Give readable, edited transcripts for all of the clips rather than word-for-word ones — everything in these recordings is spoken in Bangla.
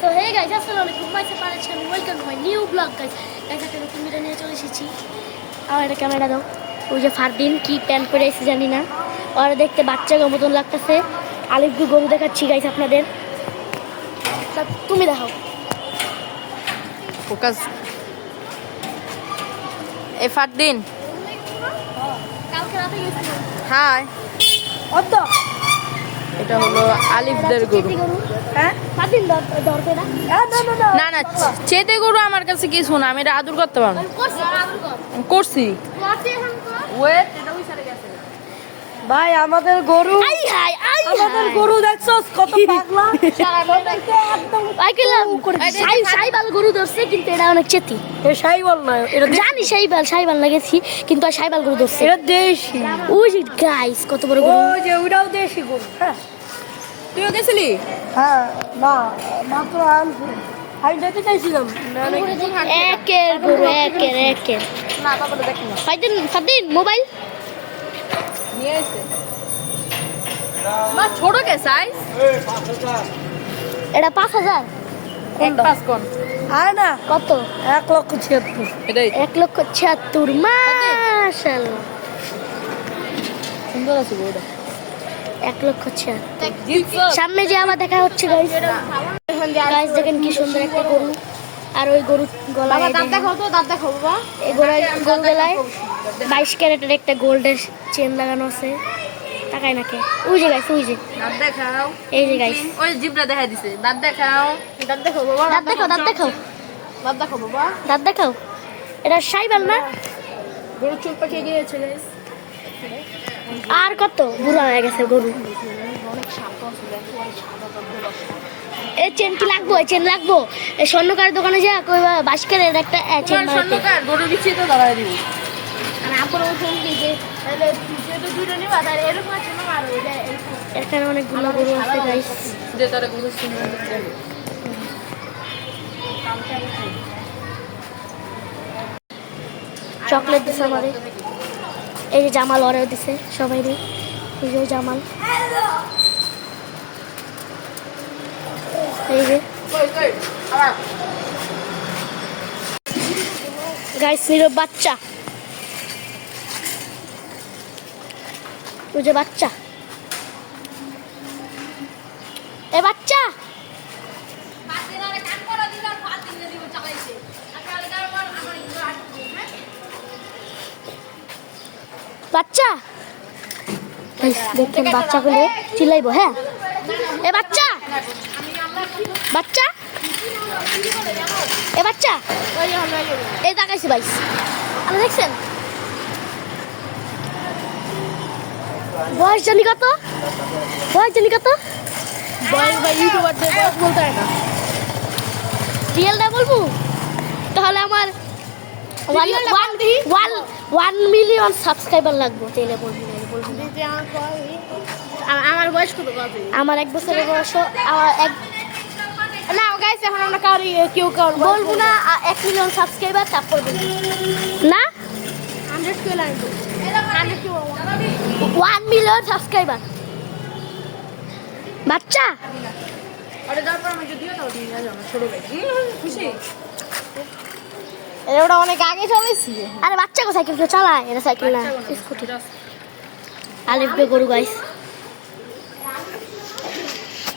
সো হে গাইস আসসালামু আলাইকুম my separate channel welcome to my new vlog guys একটা নতুন ভিডিও নিয়ে চলে এসেছি আমার একটা ক্যামেরা দাও ওই যে ফারদিন কি প্যান্ট পরে এসে জানি না আর দেখতে বাচ্চাদের মতন লাগতেছে আলিফ গরু দেখাচ্ছি গাইস আপনাদের তুমি দেখাও ফোকাস এ ফারদিন কালকে রাতে গেছি হাই অদ্দ এটা হলো আলিফদের গরু হ্যাঁ ফারদিন ধরতে না না না চেতে গরু আমার কাছে কিছু না আমি এটা আদর করতে পারবো করছি আদর কর করছি করতে এখন কর ওয়েট এটা ওই সাইডে গেছে ভাই আমাদের গরু আই হাই আমাদের গরু দেখছস কত পাগলা সাইবাল গরু ধরছে কিন্তু এটা অনেক চেতি এ সাইবল না এটা জানি সাইবাল লাগেছি কিন্তু আর সাইবাল গরু ধরছে এটা দেশি ওই যে গাইস কত বড় ও গরু যে ওটাও দেশি গরু হ্যাঁ তুইও গেছিলি হ্যাঁ না মাত্র আনছি আমি যেতে চাইছিলাম একের গরু একের না বাবা দেখি না ফাদিন মোবাইল নিয়ে এসে মা ছোট কে সাইজ এটা 5000 এক পাস কোন আর না কত 1,76,000 এটাই 1,76,000 মাশাআল্লাহ সুন্দর আছে গরুটা 1,76,000 সামনে যে আমার দেখা হচ্ছে গাইস গাইস দেখেন কি সুন্দর একটা গরু আর ওই গরু গলায় দাঁত দেখাও তো দাঁত দেখাও বাবা এই গরু গলায় 22 ক্যারেটের একটা গোল্ডের চেন লাগানো আছে তাকাই নাকি ওই যে গাইস ওই যে দাঁত দেখাও এই যে গাইস ওই জিবটা দেখাই দিছে দাঁত দেখাও দাঁত দেখাও বাবা দাঁত দেখাও দাঁত দেখাও বাবা দাঁত দেখাও এটা সাইবাল না গরু চুল পাকিয়ে গিয়েছে গাইস আর কত বুড়া হয়ে গেছে গরু এই চেন কি লাগবো এই চেন লাগবো এই স্বর্ণকার দোকানে যা কইবা 22 ক্যারেট একটা চেন তোমার স্বর্ণকার গরু বিছিয়ে তো দাঁড়ায় দিব আর আপুর ফোন দিয়েছে তাহলে তুই তো দুটো নিবা তাহলে এরকম আছে না আর ওইটা এখানে অনেকগুলো গরু আছে গাইস যে তারা গরু সুন্দর দেখতে চকলেট দিছে আমাদের এই যে জামাল অর্ডার দিছে সবাই রে এই যে জামাল এই যে গাইস নিরব বাচ্চা ওই যে বাচ্চা এ বাচ্চা বাচ্চা দেখেন বাচ্চাগুলো চিল্লাইবো হ্যাঁ এ বাচ্চা বাচ্চা এ বাচ্চা এই তাকাইছি বাইস আপনি দেখছেন বয়স জানি কত বয়স বা ইউটিউবারদের বয়স বলতে হয় না রিয়েলটা বলবো তাহলে আমার 1 মিলিয়ন সাবস্ক্রাইবার লাগবে তাহলে বলবি আমার বয়স কত কবে আমার 1 বছরের বয়স আমার এক না গাইস এখন আমরা কেউ বলবো না 1 মিলিয়ন সাবস্ক্রাইবার তারপর বলবো না 100 কে লাগবে 100 কে 1 মিলিয়ন সাবস্ক্রাইবার বাচ্চা আরে তারপর আমি যদিও না তুমি যাও ছোট ভাই খুশি এটা অনেক আগে চলেছি আরে বাচ্চা কো সাইকেল কেউ চালায় এটা সাইকেল না স্কুটি আলিফ বে গরু গাইস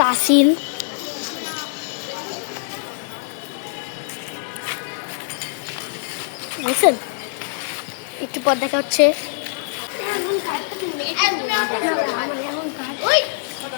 তাসিল বুঝছেন একটু পর দেখা হচ্ছে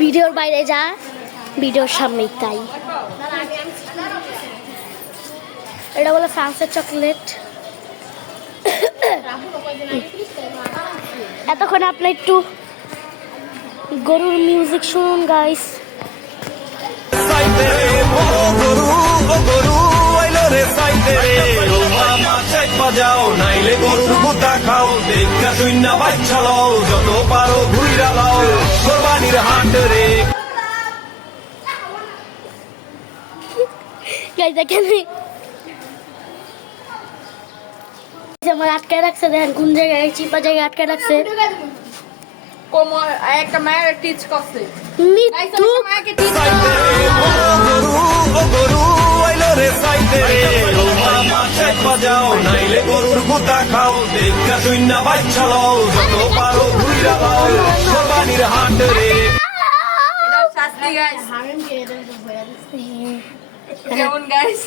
ভিডিওর বাইরে যা ভিডিওর সামনেই তাই এটা বলে ফ্রান্সের চকলেট এতক্ষণ আপনি একটু গরুর মিউজিক শুনুন গাইস বাজাও নাইলে গরুর গুতা খাও দেখা শূন্য বাচ্চা লও যত পারো ঘুইরা লাও কোরবানির হাট রে গাইস দেখেন আমার আটকে রাখছে দেখেন কোন জায়গায় চিপা জায়গায় আটকে রাখছে কোমর একটা মায়ের টিচ করছে মৃত্যু মাকে টিচ গরু বাজাও নাইলে গরুর গুতা খাও দেখা শূন্য বাচ্চা লও যত পারো ঘুইরা লাও কোরবানির হাট রে এটা শাস্তি গাইস কেমন গাইস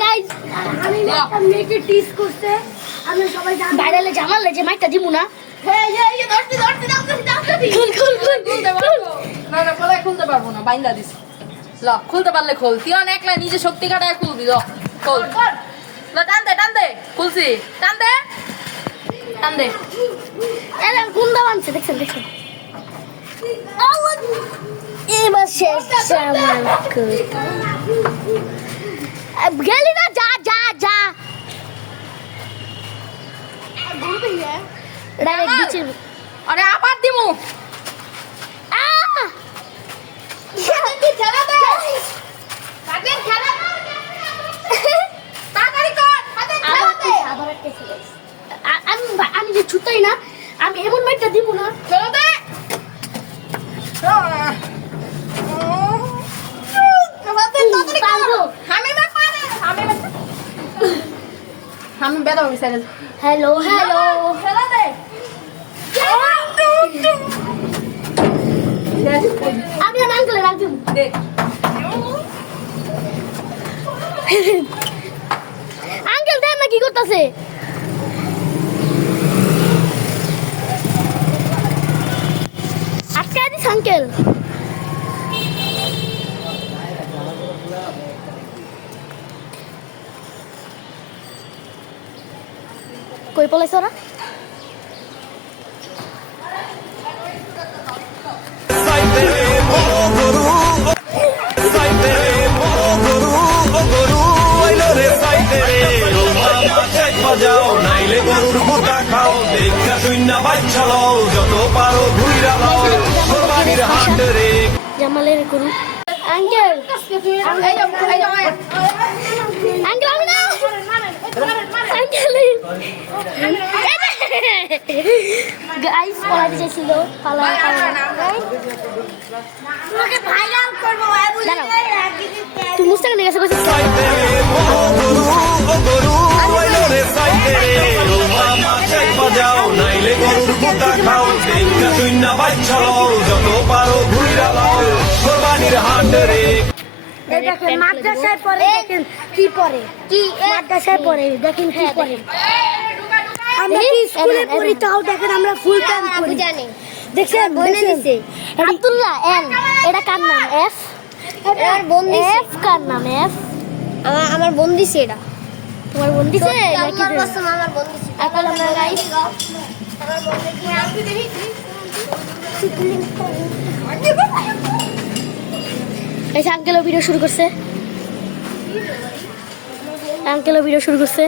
গাইস আমি একটা মেয়েকে টিস করছে আমি সবাই জানি বাইরে জামালে যে মাইকটা দিমু না ধরতে খুল খুল খুল খুলতে পারবো না না বলে খুলতে পারবো না বাইন্দা দিস ল খুলতে পারলে খোল তুই একলা নিজে শক্তি কাটায় খুলবি ল খোল ল টান দে খুলছি টান দে এরা গুন্ডা বানছে দেখছেন এবার শেষ গেলি না যা যা যা ডাইরেক্ট দিচ্ছি আরে আবার দিমু আমি যে ছুটাই না আমি এমন মাইকটা দিব না আমি বেদা বিচারে হ্যালো হ্যালো খেলা দে আমি আর আঙ্কেলে রাখবো দেখ আঙ্কেল দেন না কি করতেছে আটকা দিস আঙ্কেল কই পলাইছ ওরা সাইতে রে ও গরু সাইতে রে ও গরু আইলো রে সাইতে রে ও মামা চেক বাজাও নাইলে গরুর গুতা খাও দেখা শূন্য বাচ্চা লও যত পারো ঘুইরা লাও কোরবানির হাট রে জামালের গরু আঙ্কেল আঙ্কেল আমি না আঙ্কেল গাইস পলাইতে চাইছিল পালা ভাইরাল করবো তুই মুস্তাক নিয়ে গেছে সাইতে রে ও গরু আইলো রে সাইতে রে ও মামা চেক বাজাও নাইলে গরুর গুতা খাও দেখা শূন্য বাচ্চা লও যত পারো ঘুইরা লাও কোরবানির হাট রে দেখেন মাদ্রাসায় পড়ে দেখেন কি পড়ে কি মাদ্রাসায় পড়ে দেখেন কি পড়ে আমরা কি স্কুলে পড়ি তাও দেখেন আমরা ফুল প্যান্ট পরি জানি দেখছেন দেখছেন আব্দুল্লাহ এন এটা কার নাম এফ আমার বোন এফ কার নাম এফ আমার বোন দিছে এটা তোমার বোন দিছে নাকি আমার বোন দিছে এখন আমরা গাইস এই আঙ্কেলও ভিডিও শুরু করছে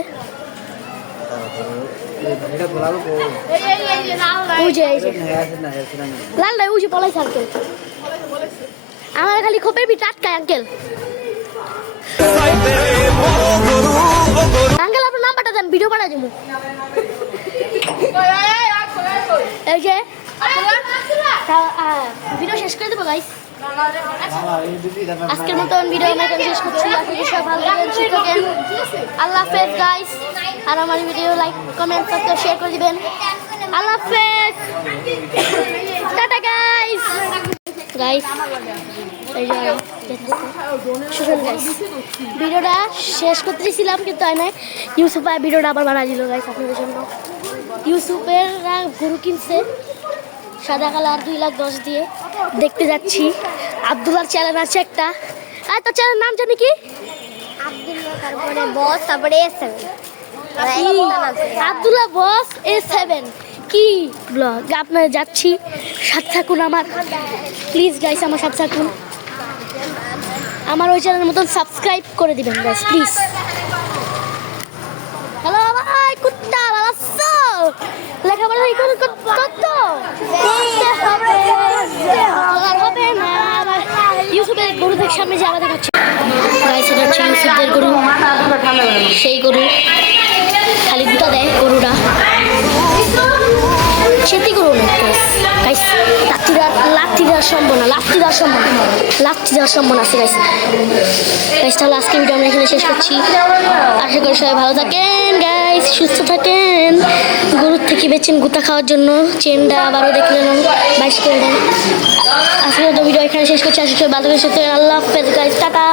ওই যে লাল নাই ওই যে পলাইছে আঙ্কেল আমার খালি খোপের বি টাটকায় আঙ্কেল সাইতে রে ও গরু আঙ্কেল আপনার নাম্বারটা দেন ভিডিও বানাই দেবো এই যে ভিডিও শেষ করে দেবো গাইস আজকের মতন ভিডিও আমি এখানে শেষ করছি আপনাদের সবাই ভালো থাকবেন সুস্থ থাকেন আল্লাহ হাফেজ গাইস আর আমার video like comment subscribe share করে দিবেন আল্লাহ হাফেজ টাটা গাইস গাইস এই যে শুনুন গাইস ভিডিওটা শেষ করতেছিলাম কিন্তু তাই নয় ইউসুফ ভাই ভিডিওটা আবার বানা দিল গাইস আপনাদের জন্য ইউসুফের গরু কিনছে সাদা কালার 2,10,000 দিয়ে দেখতে যাচ্ছি আব্দুল্লাহর চ্যানেল আছে একটা আর তোর চ্যানেল নাম জানি কি আব্দুল্লাহ তারপরে বস তারপরে এসে আব্দুল্লাহ বস A7 কি ব্লগ আপনারা যাচ্ছি সাথে থাকুন আমার প্লিজ গাইস আমার সাথে থাকুন আমার ওই চ্যানেলের মতন সাবস্ক্রাইব করে দিবেন গাইস প্লিজ হ্যালো ভাই কুত্তা বাবাসো লেখাপড়া কি করে করতো হবে না আমার ইউটিউবের গরুদের সামনে যে আমাদের হচ্ছে গাইস এটা হচ্ছে ইউটিউবের গরু সেই গরু খালি দুটা দেয় গরুটা সেটি গরু গাইস লাঠি দেওয়ার সম্ভাবনা আছে গাইস গাইস তাহলে আজকে ভিডিও আমরা এখানে শেষ করছি আশা করি করে সবাই ভালো থাকেন গাইস, সুস্থ থাকেন। গরুর থেকে বেছেন গুতা খাওয়ার জন্য চেনটা আবারও দেখলেন 22 করে দেন। আজকের ভিডিও এখানে শেষ করছি। আজকে ভালো করে সুস্থ থাকেন। আল্লাহ হাফেজ গাইস, টাটা।